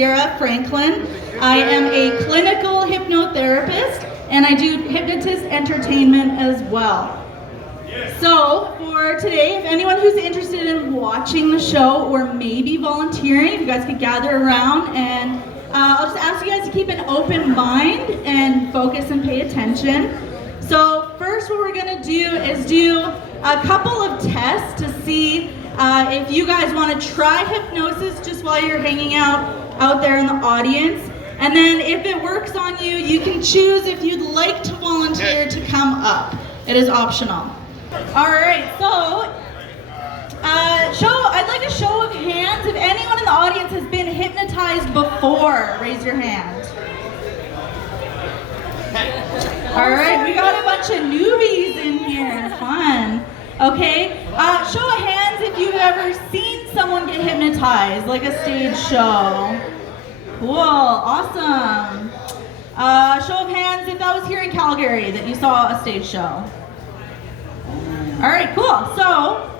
Sierra Franklin. I am a clinical hypnotherapist and I do hypnotist entertainment as well. So for today, if anyone who's interested in watching the show or maybe volunteering, if you guys could gather around, and I'll just ask you guys to keep an open mind and focus and pay attention. So first what we're gonna do is do a couple of tests to see if you guys want to try hypnosis just while you're hanging out there in the audience. And then if it works on you, you can choose if you'd like to volunteer to come up. It is optional. All right, so I'd like a show of hands. If anyone in the audience has been hypnotized before, raise your hand. All right, we got a bunch of newbies in here. Fun. Okay, show of hands if you've ever seen someone get hypnotized, like a stage show. Cool, awesome. Show of hands if that was here in Calgary that you saw a stage show. All right, cool. So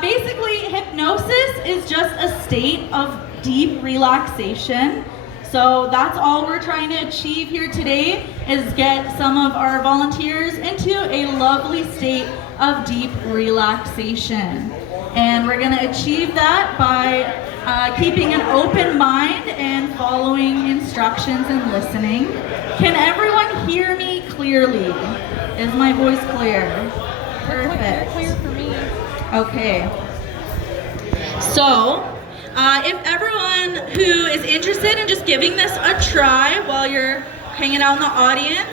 basically hypnosis is just a state of deep relaxation. So that's all we're trying to achieve here today, is get some of our volunteers into a lovely state of deep relaxation. And we're gonna achieve that by keeping an open mind and following instructions and listening. Can everyone hear me clearly? Is my voice clear? Perfect. Very clear for me. Okay. So, if everyone who is interested in just giving this a try while you're hanging out in the audience,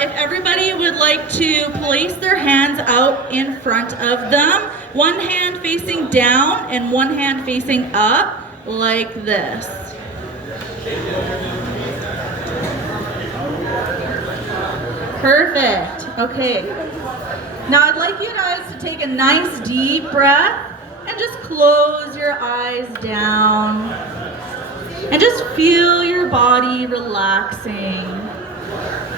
if everybody would like to place their hands out in front of them, one hand facing down and one hand facing up, like this. Perfect. Okay. Now I'd like you guys to take a nice deep breath and just close your eyes down and just feel your body relaxing.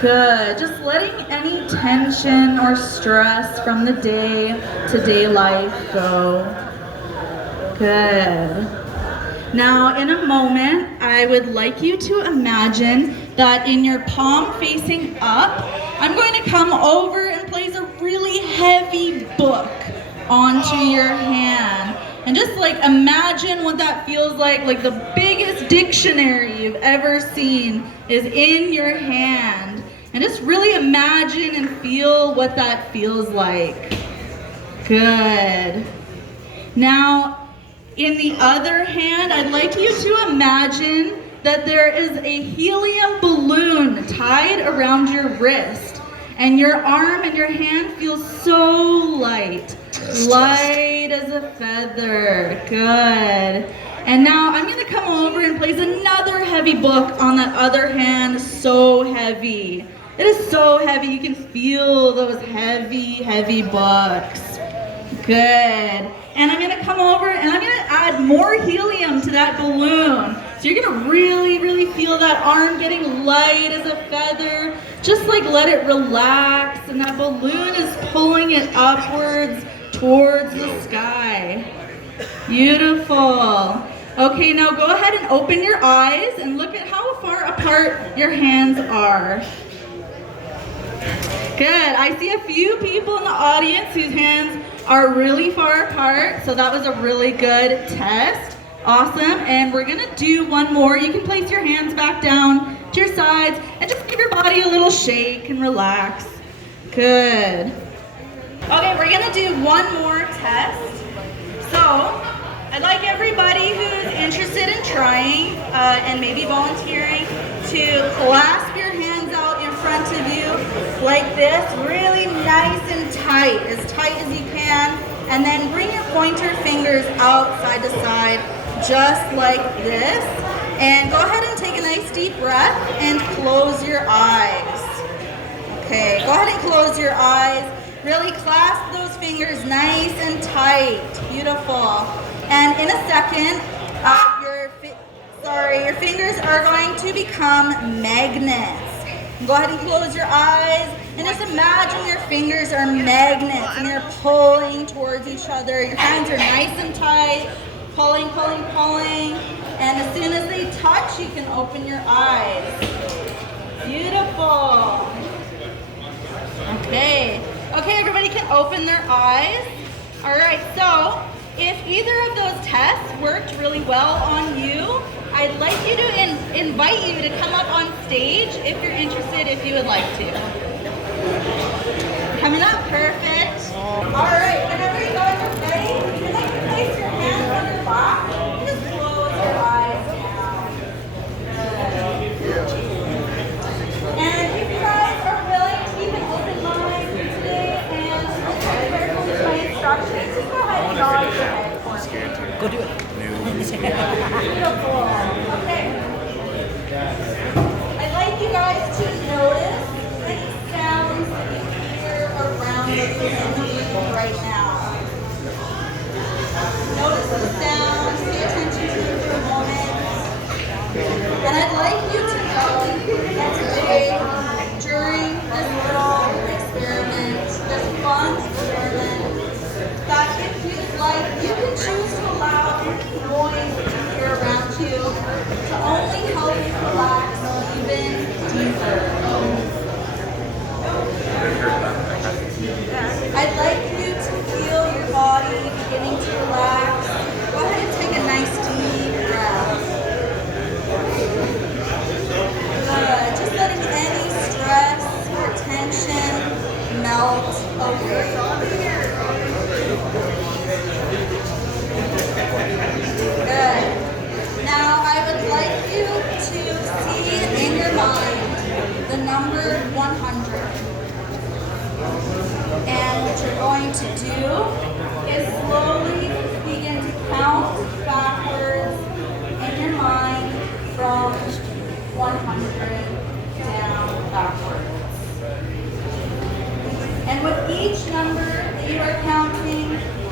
Good. Just letting any tension or stress from the day-to-day life go. Good. Now, in a moment, I would like you to imagine that in your palm facing up, I'm going to come over and place a really heavy book onto your hand. And just like imagine what that feels like the biggest dictionary you've ever seen is in your hand. And just really imagine and feel what that feels like. Good. Now, in the other hand, I'd like you to imagine that there is a helium balloon tied around your wrist, and your arm and your hand feel so light as a feather. Good. And now I'm gonna come over and place another heavy book on that other hand, so heavy. It is so heavy, you can feel those heavy books. Good. And I'm gonna come over and I'm gonna add more helium to that balloon. So you're gonna really feel that arm getting light as a feather. Just like let it relax, and that balloon is pulling it upwards towards the sky. Beautiful. Okay, now go ahead and open your eyes and look at how far apart your hands are. Good. I see a few people in the audience whose hands are really far apart, so that was a really good test. Awesome. And we're gonna do one more. You can place your hands back down to your sides and just give your body a little shake and relax. Good. Okay, we're gonna do one more test. So I'd like everybody who's interested in trying and maybe volunteering to clasp your hands out in front of you like this, really nice and tight as you can, and then bring your pointer fingers out side to side just like this. And go ahead and take a nice deep breath and close your eyes. Okay, go ahead and close your eyes. Really clasp those fingers nice and tight. Beautiful. And in a second, your fingers are going to become magnets. Go ahead and close your eyes and just imagine your fingers are magnets and you're pulling towards each other. Your hands are nice and tight, pulling. And as soon as they touch, you can open your eyes. Beautiful. Okay. Okay, everybody can open their eyes. All right, so if either of those tests worked really well on you, I'd like you to invite you to come up on stage if you're interested, if you would like to. Coming up, perfect. All right, whenever you guys are ready, I'd like you to place your hands on your lap and just close your eyes now. Good. And if you guys are willing to keep an open mind today and listen carefully to my instructions, just go ahead and nod your head for me. Go do it. Beautiful. Okay. I'd like you guys to notice any sounds that you hear around you in the room right now. Notice the sounds, pay attention to them for a moment. And I'd like you to know that today, during this little experiment, this fun experiment, that if you'd like, you can choose to allow noise to hear around you to only help you relax even deeper. I'd like you to feel your body beginning to relax. Go ahead and take a nice deep breath. Good. Just letting any stress or tension melt away. Good. Now I would like you to see in your mind the number 100. And what you're going to do is slowly begin to count backwards in your mind from 100 down backwards. And with each number that you are counting,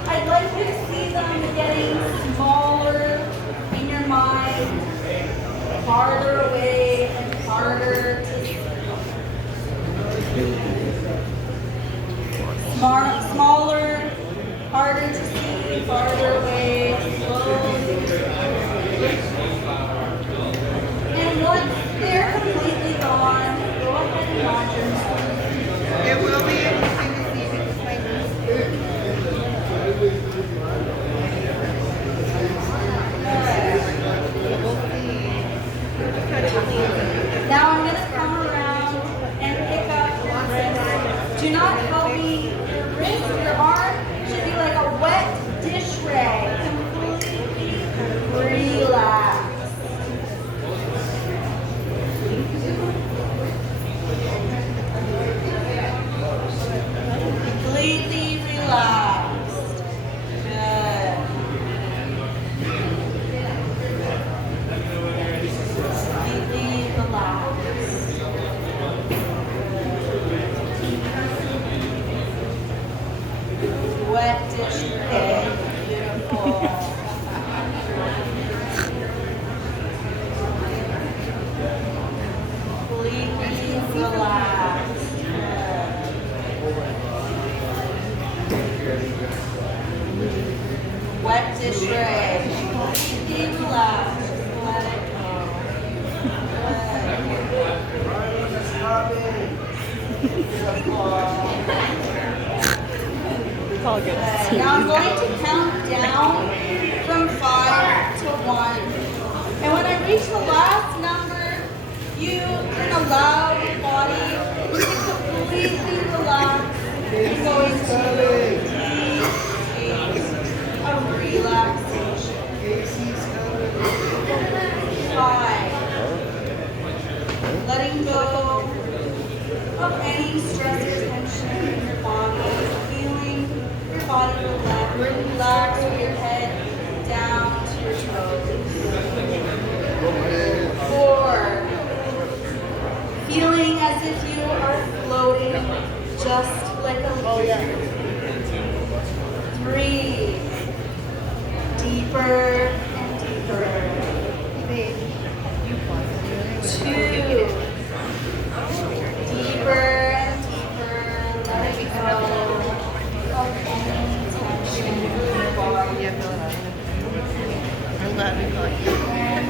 I'd like you to see them getting smaller in your mind, farther away and harder to see. Smaller, harder to see, farther away, slowly. And once they're completely gone, go ahead and nod yourself. It will be interesting to see because my Now I'm going to come around and pick up your wrist. Do not help me. Your wrist, your arm should be like a wet dish rag. Completely relax. Completely relaxed. Good. Completely relaxed. Wet dish rag. Beautiful. Completely relaxed. Wet dish rag. Completely relaxed. Let it go. It's all good. Now I'm going to count down from 5 to 1. And when I reach the last number, you can allow your body to completely relax and go into a deep state of relaxation. 5. Letting go of any stress or tension in your body, feeling your body relax from your head down to your toes. 4. Feeling as if you are floating just like a leaf. 3. Deeper and deeper. 2. Deeper and deeper, letting go of any tension in your body. I'm glad we caught you. And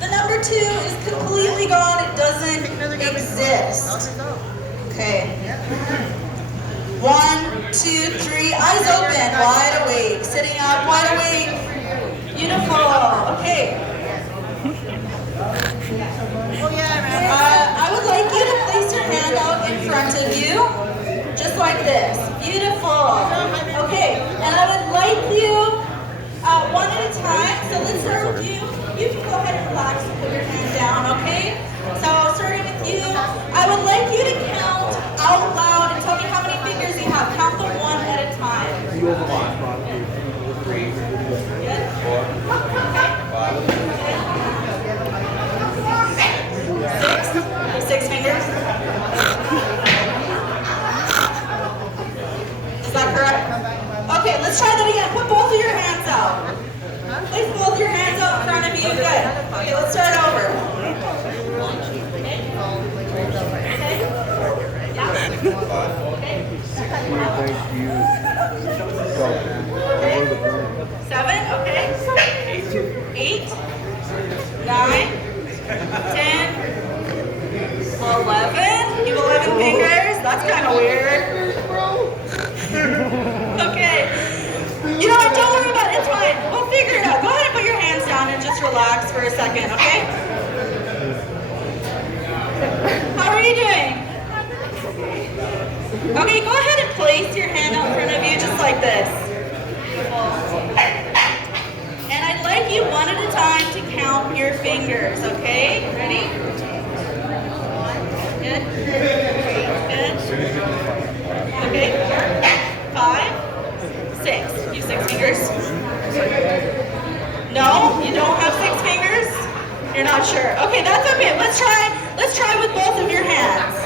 The number two is completely gone. It doesn't exist. wrist. Okay. 1, 2, 3, eyes open, wide awake. Sitting up, wide awake. Beautiful. Okay. I would like you to place your hand out in front of you, just like this. Beautiful. Okay, and I would like you, one at a time, so let's start with you. You can go ahead and relax and put your hand down, okay? So starting with you, I would like you to count out loud and tell me how many fingers you have. Count them one at a time. Good? 6 fingers? Is that correct? Okay, let's try that again. Put both of your hands out. Place both your hands out in front of you. Good. Okay, let's start over. Okay. 7, okay. 8, 9, 10, 11. You have 11 fingers? That's kind of weird. Okay. You know what? Don't worry about it. It's fine. We'll figure it out. Go ahead and put your hands down and just relax for a second, okay? How are you doing? Okay, go ahead and place your hand out in front of you just like this. And I'd like you one at a time to count your fingers, okay? Ready? Good? Good? Okay. 5, 6. You have 6 fingers? No? You don't have 6 fingers? You're not sure. Okay, that's okay. Let's try with both of your hands.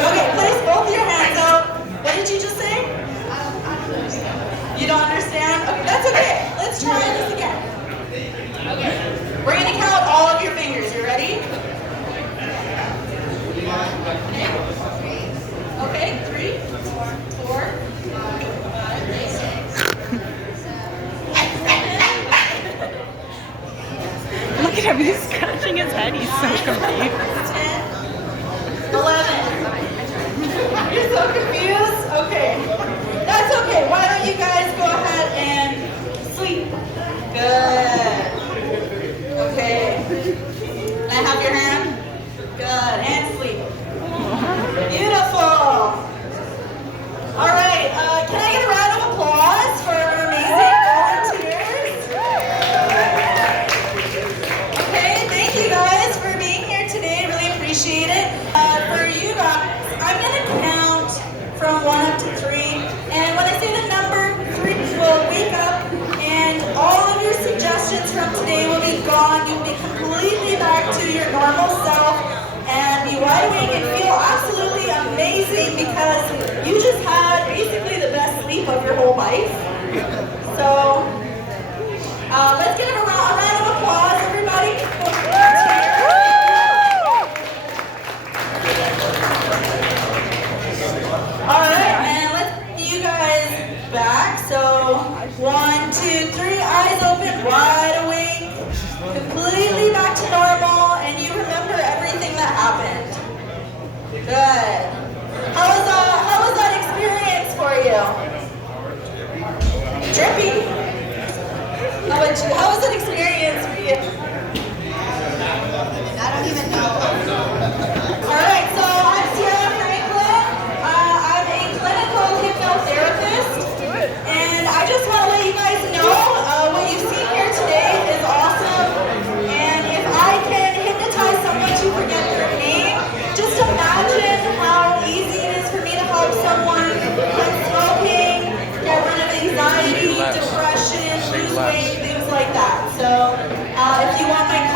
Okay, place both your hands out. What did you just say? You don't understand? Okay, that's okay. Let's try this again. We're going to count all of your fingers. You ready? Okay, 3, 4, 5, 6, 7. Look at him, he's scratching his head. He's so confused. 10, 11. You're so confused? Okay. That's okay. Why don't you guys go ahead and sleep? Good. Okay. Can I have your hand? Good. And sleep. Beautiful. All right. Can I get a round of applause for our amazing volunteers? Okay. Thank you guys for being here today. Really appreciate it. For you guys, I'm going to count from 1 up to 3. And when I say the number 3, will wake up and all of your suggestions from today will be gone. You'll be completely back to your normal self and be wide awake and feel absolutely amazing because you just had basically the best sleep of your whole life. So let's give a round of applause, everybody. All right, and let's see you guys back. So 1, 2, 3, eyes open, wide awake, completely back to normal, and you remember everything that happened. Good. How was that experience for you? Trippy. How about you? How was that experience for you? I don't even know. All right, so I'm Sierra Franklin. I'm a clinical hypnotherapist, and I just want to let you guys know what you've seen here today is awesome. And if I can hypnotize someone to forget their name, just imagine how easy it is for me to help someone quit smoking, get rid of anxiety, depression, lose weight, things like that. So if you want my